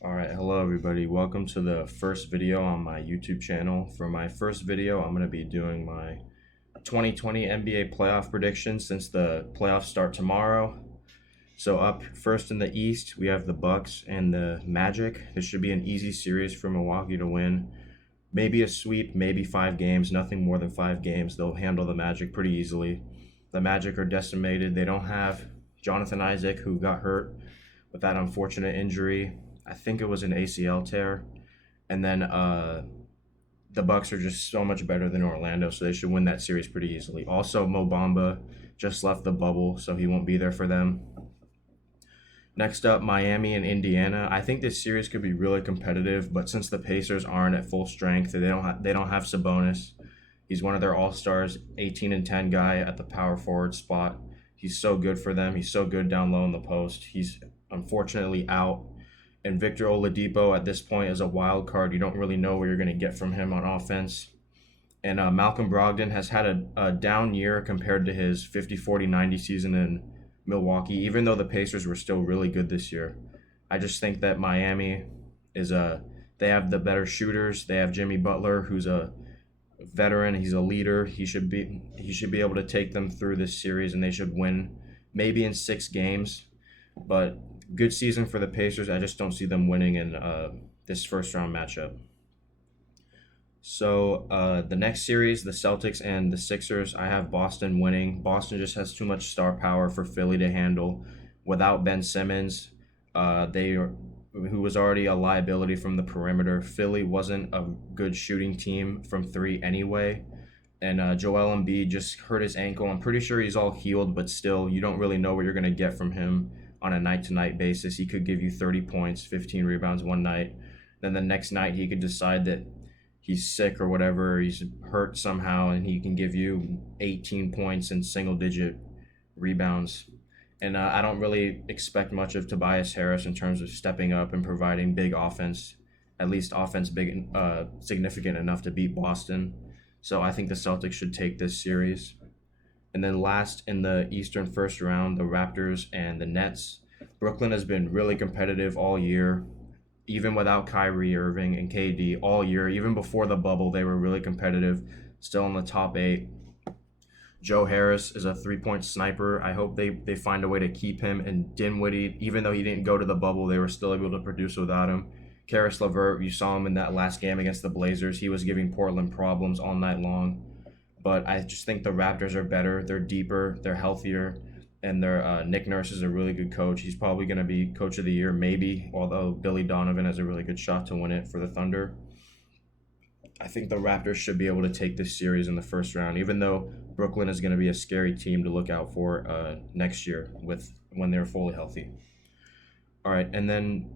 All right, hello everybody. Welcome to the first video on my YouTube channel. For my first video, I'm going to be doing my 2020 NBA playoff predictions since the playoffs start tomorrow. So up first in the East, we have the Bucks and the Magic. This should be an easy series for Milwaukee to win. Maybe a sweep, maybe 5 games, nothing more than 5 games. They'll handle the Magic pretty easily. The Magic are decimated. They don't have Jonathan Isaac, who got hurt with that unfortunate injury. I think it was an ACL tear. And then the Bucks are just so much better than Orlando, so they should win that series pretty easily. Also, Mo Bamba just left the bubble, so he won't be there for them. Next up, Miami and Indiana. I think this series could be really competitive, but since the Pacers aren't at full strength, they don't have Sabonis. He's one of their all-stars, 18 and 10 guy at the power forward spot. He's so good for them. He's so good down low in the post. He's unfortunately out. And Victor Oladipo at this point is a wild card. You don't really know what you're going to get from him on offense. And Malcolm Brogdon has had a down year compared to his 50, 40, 90 season in Milwaukee, even though the Pacers were still really good this year. I just think that Miami is they have the better shooters. They have Jimmy Butler, who's a veteran. He's a leader. He should be able to take them through this series, and they should win maybe in 6 games. But good season for the Pacers. I just don't see them winning in this first round matchup. So the next series, the Celtics and the Sixers, I have Boston winning. Boston just has too much star power for Philly to handle. Without Ben Simmons, who was already a liability from the perimeter. Philly wasn't a good shooting team from three anyway. And Joel Embiid just hurt his ankle. I'm pretty sure he's all healed, but still, you don't really know what you're going to get from him on a night-to-night basis. He could give you 30 points, 15 rebounds one night. Then the next night, he could decide that he's sick or whatever, he's hurt somehow, and he can give you 18 points and single-digit rebounds. And I don't really expect much of Tobias Harris in terms of stepping up and providing big offense, at least offense big, significant enough to beat Boston. So I think the Celtics should take this series. And then last in the Eastern first round, the Raptors and the Nets. Brooklyn has been really competitive all year, even without Kyrie Irving and KD all year. Even before the bubble, they were really competitive, still in the top 8. Joe Harris is a three-point sniper. I hope they find a way to keep him. And Dinwiddie, even though he didn't go to the bubble, they were still able to produce without him. Karis LeVert, you saw him in that last game against the Blazers. He was giving Portland problems all night long. But I just think the Raptors are better. They're deeper. They're healthier. And their Nick Nurse is a really good coach. He's probably going to be coach of the year, maybe, although Billy Donovan has a really good shot to win it for the Thunder. I think the Raptors should be able to take this series in the first round, even though Brooklyn is going to be a scary team to look out for next year when they're fully healthy. All right, and then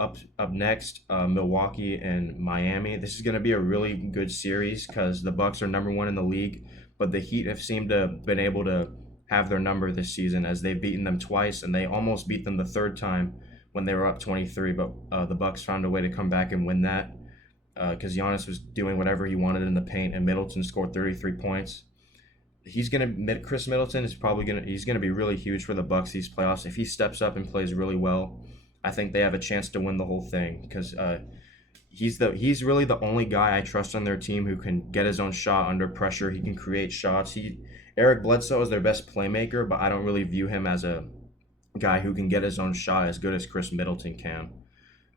up next, Milwaukee and Miami. This is going to be a really good series because the Bucks are number 1 in the league, but the Heat have seemed to have been able to have their number this season as they've beaten them twice, and they almost beat them the third time when they were up 23. But the Bucks found a way to come back and win that because Giannis was doing whatever he wanted in the paint, and Middleton scored 33 points. Chris Middleton is he's gonna be really huge for the Bucks these playoffs if he steps up and plays really well. I think they have a chance to win the whole thing because he's really the only guy I trust on their team who can get his own shot under pressure. He can create shots. Eric Bledsoe is their best playmaker, but I don't really view him as a guy who can get his own shot as good as Chris Middleton can.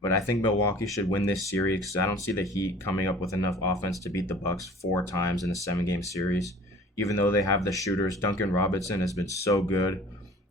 But I think Milwaukee should win this series because I don't see the Heat coming up with enough offense to beat the Bucks 4 times in a 7-game series. Even though they have the shooters, Duncan Robinson has been so good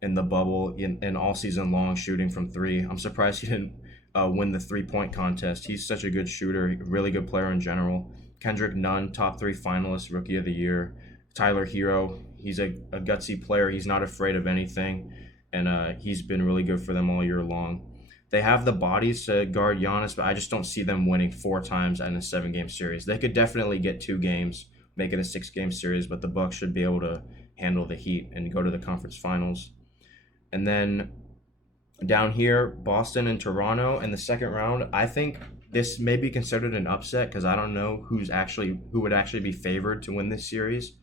in the bubble and all season long shooting from 3. I'm surprised he didn't win the 3-point contest. He's such a good shooter, really good player in general. Kendrick Nunn, top 3 finalist, rookie of the year. Tyler Hero, he's a gutsy player. He's not afraid of anything, and he's been really good for them all year long. They have the bodies to guard Giannis, but I just don't see them winning 4 times in a 7-game series. They could definitely get 2 games, make it a 6-game series, but the Bucks should be able to handle the Heat and go to the conference finals. And then down here, Boston and Toronto in the second round. I think this may be considered an upset because I don't know who would actually be favored to win this series.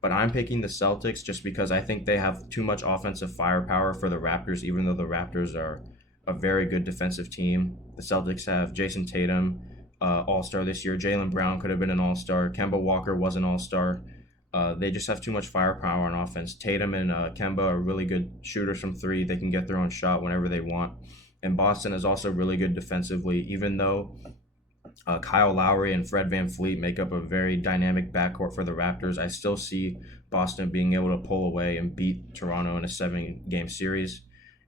But I'm picking the Celtics just because I think they have too much offensive firepower for the Raptors, even though the Raptors are a very good defensive team. The Celtics have Jason Tatum, all-star this year. Jaylen Brown could have been an all-star. Kemba Walker was an all-star. They just have too much firepower on offense. Tatum and Kemba are really good shooters from three. They can get their own shot whenever they want. And Boston is also really good defensively, even though Kyle Lowry and Fred VanVleet make up a very dynamic backcourt for the Raptors. I still see Boston being able to pull away and beat Toronto in a 7-game series.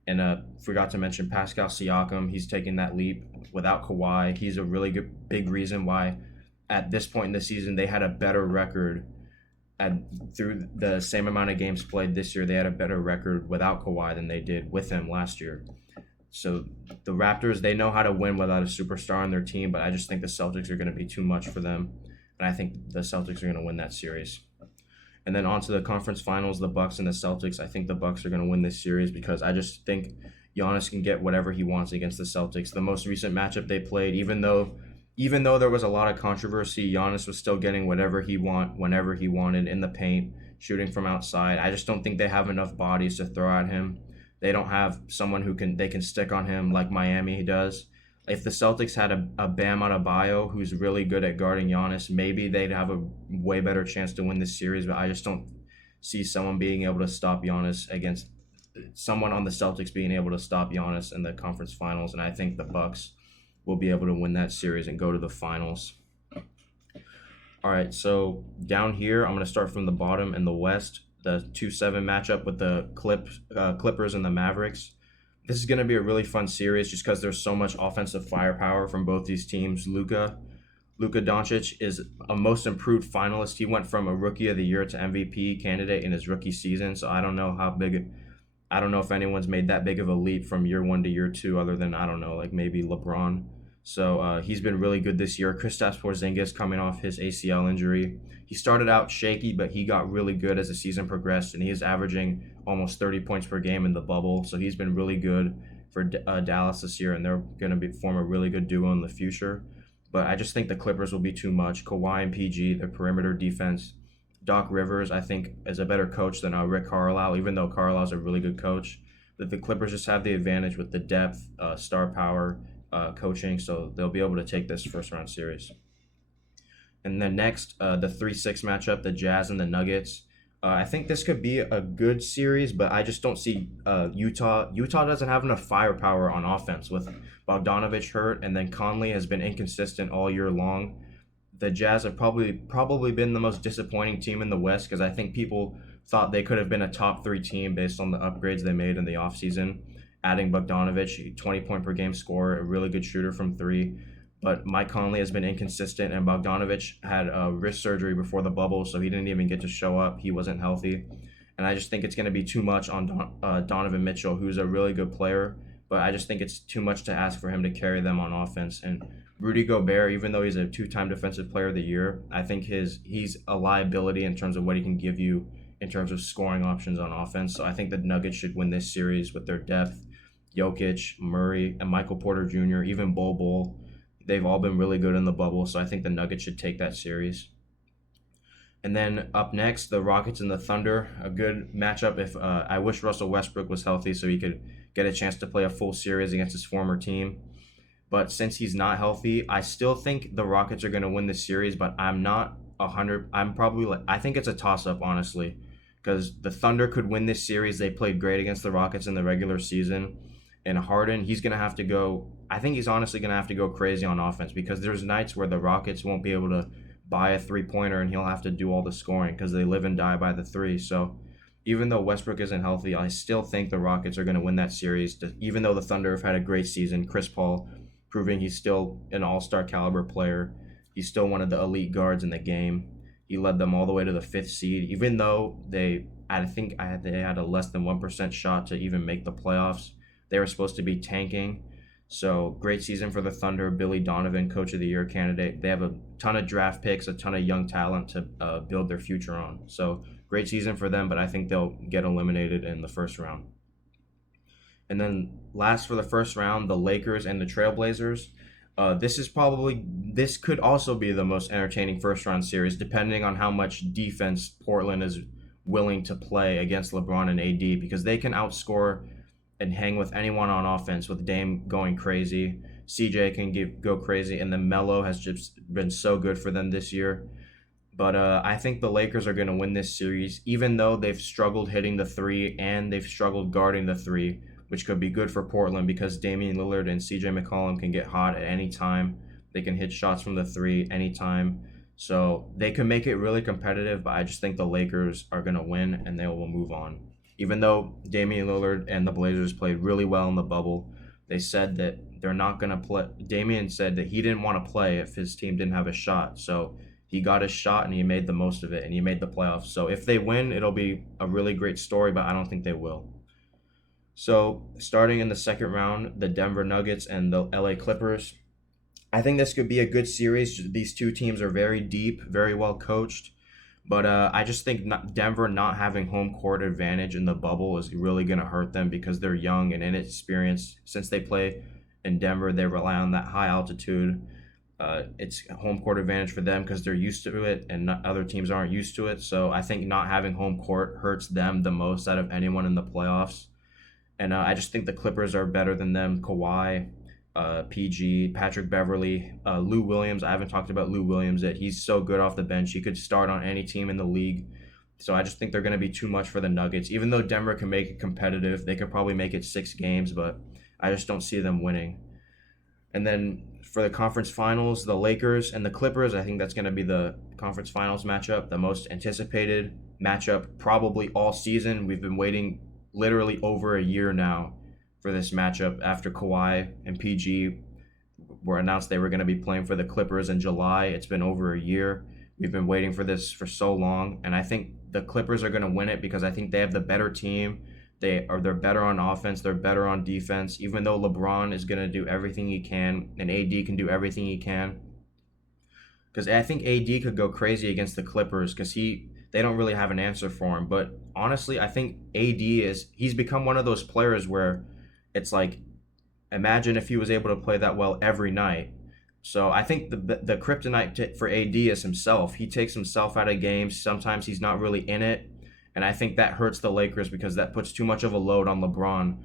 And forgot to mention Pascal Siakam. He's taking that leap without Kawhi. He's a really good big reason why at this point in the season they had a better record. Through the same amount of games played this year, they had a better record without Kawhi than they did with him last year. So the Raptors, they know how to win without a superstar on their team, but I just think the Celtics are going to be too much for them. And I think the Celtics are going to win that series. And then on to the conference finals, the Bucks and the Celtics. I think the Bucks are going to win this series because I just think Giannis can get whatever he wants against the Celtics. The most recent matchup they played, even though there was a lot of controversy, Giannis was still getting whatever he whenever he wanted in the paint, shooting from outside. I just don't think they have enough bodies to throw at him. They don't have someone they can stick on him like Miami does. If the Celtics had a Bam Adebayo who's really good at guarding Giannis, maybe they'd have a way better chance to win this series, but I just don't see someone being able to stop Giannis against someone on the Celtics being able to stop Giannis in the conference finals, and I think the Bucks will be able to win that series and go to the finals. All right, so down here, I'm going to start from the bottom in the West, the 2-7 matchup with the Clippers and the Mavericks. This is going to be a really fun series just because there's so much offensive firepower from both these teams. Luka Doncic is a most improved finalist. He went from a rookie of the year to MVP candidate in his rookie season, so I don't know if anyone's made that big of a leap from year one to year two other than, like maybe LeBron. So he's been really good this year. Kristaps Porzingis coming off his ACL injury. He started out shaky, but he got really good as the season progressed, and he is averaging almost 30 points per game in the bubble. So he's been really good for Dallas this year, and they're going to form a really good duo in the future. But I just think the Clippers will be too much. Kawhi and PG, their perimeter defense. Doc Rivers, I think, is a better coach than Rick Carlisle, even though Carlisle's a really good coach. But the Clippers just have the advantage with the depth, star power, coaching, so they'll be able to take this first-round series. And then next, the 3-6 matchup, the Jazz and the Nuggets. I think this could be a good series, but I just don't see Utah. Utah doesn't have enough firepower on offense with Bogdanovich hurt, and then Conley has been inconsistent all year long. The Jazz have probably been the most disappointing team in the West because I think people thought they could have been a top 3 team based on the upgrades they made in the offseason. Adding Bogdanovich, 20-point-per-game scorer, a really good shooter from 3. But Mike Conley has been inconsistent, and Bogdanovich had wrist surgery before the bubble, so he didn't even get to show up. He wasn't healthy. And I just think it's going to be too much on Donovan Mitchell, who's a really good player, but I just think it's too much to ask for him to carry them on offense. And Rudy Gobert, even though he's a 2-time Defensive Player of the Year, I think he's a liability in terms of what he can give you in terms of scoring options on offense. So I think the Nuggets should win this series with their depth. Jokic, Murray, and Michael Porter Jr., even Bol. They've all been really good in the bubble, so I think the Nuggets should take that series. And then up next, the Rockets and the Thunder, a good matchup. If I wish Russell Westbrook was healthy so he could get a chance to play a full series against his former team. But since he's not healthy, I still think the Rockets are going to win this series, but I'm not 100. I think it's a toss-up, honestly, because the Thunder could win this series. They played great against the Rockets in the regular season. And Harden, I think he's honestly going to have to go crazy on offense because there's nights where the Rockets won't be able to buy a three-pointer and he'll have to do all the scoring because they live and die by the three. So even though Westbrook isn't healthy, I still think the Rockets are going to win that series. Even though the Thunder have had a great season, Chris Paul proving he's still an all-star caliber player. He's still one of the elite guards in the game. He led them all the way to the 5th seed, even though they had a less than 1% shot to even make the playoffs. They were supposed to be tanking. So great season for the Thunder. Billy Donovan, Coach of the Year candidate. They have a ton of draft picks, a ton of young talent to build their future on. So great season for them, but I think they'll get eliminated in the first round. And then last for the first round, the Lakers and the Trailblazers. This could also be the most entertaining first round series, depending on how much defense Portland is willing to play against LeBron and AD, because they can outscore and hang with anyone on offense with Dame going crazy. CJ can go crazy, and then Melo has just been so good for them this year. But I think the Lakers are going to win this series, even though they've struggled hitting the three and they've struggled guarding the three, which could be good for Portland because Damian Lillard and CJ McCollum can get hot at any time. They can hit shots from the three anytime. So they can make it really competitive, but I just think the Lakers are going to win and they will move on. Even though Damian Lillard and the Blazers played really well in the bubble, they said that they're not going to play. Damian said that he didn't want to play if his team didn't have a shot. So he got his shot and he made the most of it and he made the playoffs. So if they win, it'll be a really great story, but I don't think they will. So starting in the second round, the Denver Nuggets and the LA Clippers. I think this could be a good series. These two teams are very deep, very well coached. But I just think Denver not having home court advantage in the bubble is really going to hurt them because they're young and inexperienced. Since they play in Denver, they rely on that high altitude. It's home court advantage for them because they're used to it and other teams aren't used to it. So I think not having home court hurts them the most out of anyone in the playoffs. And I just think the Clippers are better than them. Kawhi, PG, Patrick Beverly, Lou Williams. I haven't talked about Lou Williams yet. He's so good off the bench. He could start on any team in the league. So I just think they're going to be too much for the Nuggets. Even though Denver can make it competitive, they could probably make it 6 games, but I just don't see them winning. And then for the conference finals, the Lakers and the Clippers, I think that's going to be the conference finals matchup, the most anticipated matchup probably all season. We've been waiting literally over a year now for this matchup after Kawhi and PG were announced they were going to be playing for the Clippers in July. It's been over a year. We've been waiting for this for so long, and I think the Clippers are going to win it because I think they have the better team. They're better on offense, they're better on defense, even though LeBron is going to do everything he can and AD can do everything he can. Because I think AD could go crazy against the Clippers because they don't really have an answer for him. But honestly, I think he's become one of those players where it's like, imagine if he was able to play that well every night. So I think the kryptonite for AD is himself. He takes himself out of games. Sometimes he's not really in it. And I think that hurts the Lakers because that puts too much of a load on LeBron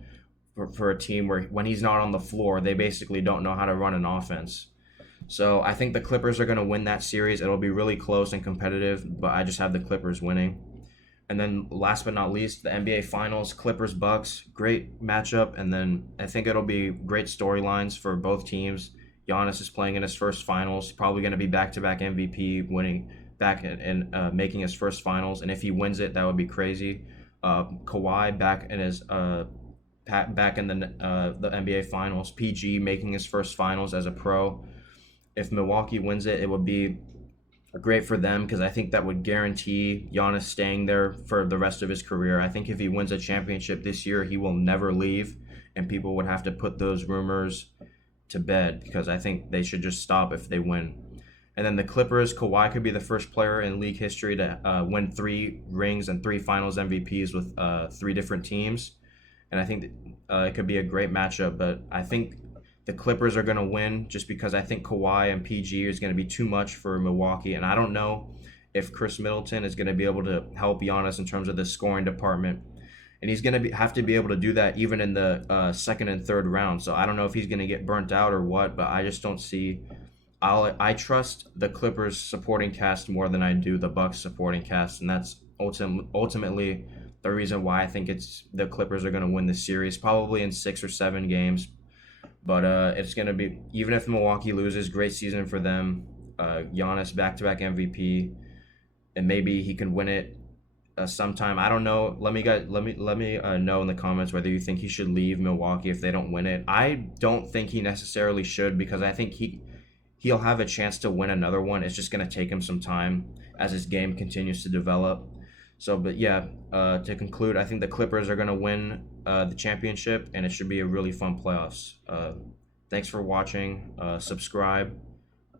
for a team where when he's not on the floor, they basically don't know how to run an offense. So I think the Clippers are going to win that series. It'll be really close and competitive, but I just have the Clippers winning. And then last but not least, the NBA Finals, Clippers-Bucks, great matchup. And then I think it'll be great storylines for both teams. Giannis is playing in his first finals, probably going to be back-to-back MVP, winning back and making his first finals. And if he wins it, that would be crazy. Kawhi back in his back in the NBA Finals. PG making his first finals as a pro. If Milwaukee wins it, it would be great for them because I think that would guarantee Giannis staying there for the rest of his career. I think if he wins a championship this year, he will never leave, and people would have to put those rumors to bed because I think they should just stop if they win. And then the Clippers, Kawhi could be the first player in league history to win 3 rings and 3 finals MVPs with 3 different teams. And I think it could be a great matchup, but I think the Clippers are going to win just because I think Kawhi and PG is going to be too much for Milwaukee. And I don't know if Chris Middleton is going to be able to help Giannis in terms of the scoring department. And he's going to have to be able to do that even in the second and third round. So I don't know if he's going to get burnt out or what, but I just don't see. I trust the Clippers supporting cast more than I do the Bucks supporting cast, and that's ultimately the reason why I think the Clippers are going to win this series, probably in 6 or 7 games. But it's going to be, even if Milwaukee loses, great season for them. Giannis back-to-back MVP, and maybe he can win it sometime. I don't know. Let me know in the comments whether you think he should leave Milwaukee if they don't win it. I don't think he necessarily should because I think he'll have a chance to win another one. It's just going to take him some time as his game continues to develop. So, but yeah, to conclude, I think the Clippers are going to win the championship, and it should be a really fun playoffs. Thanks for watching. Subscribe,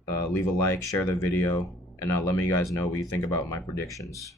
leave a like, share the video, and let me guys know what you think about my predictions.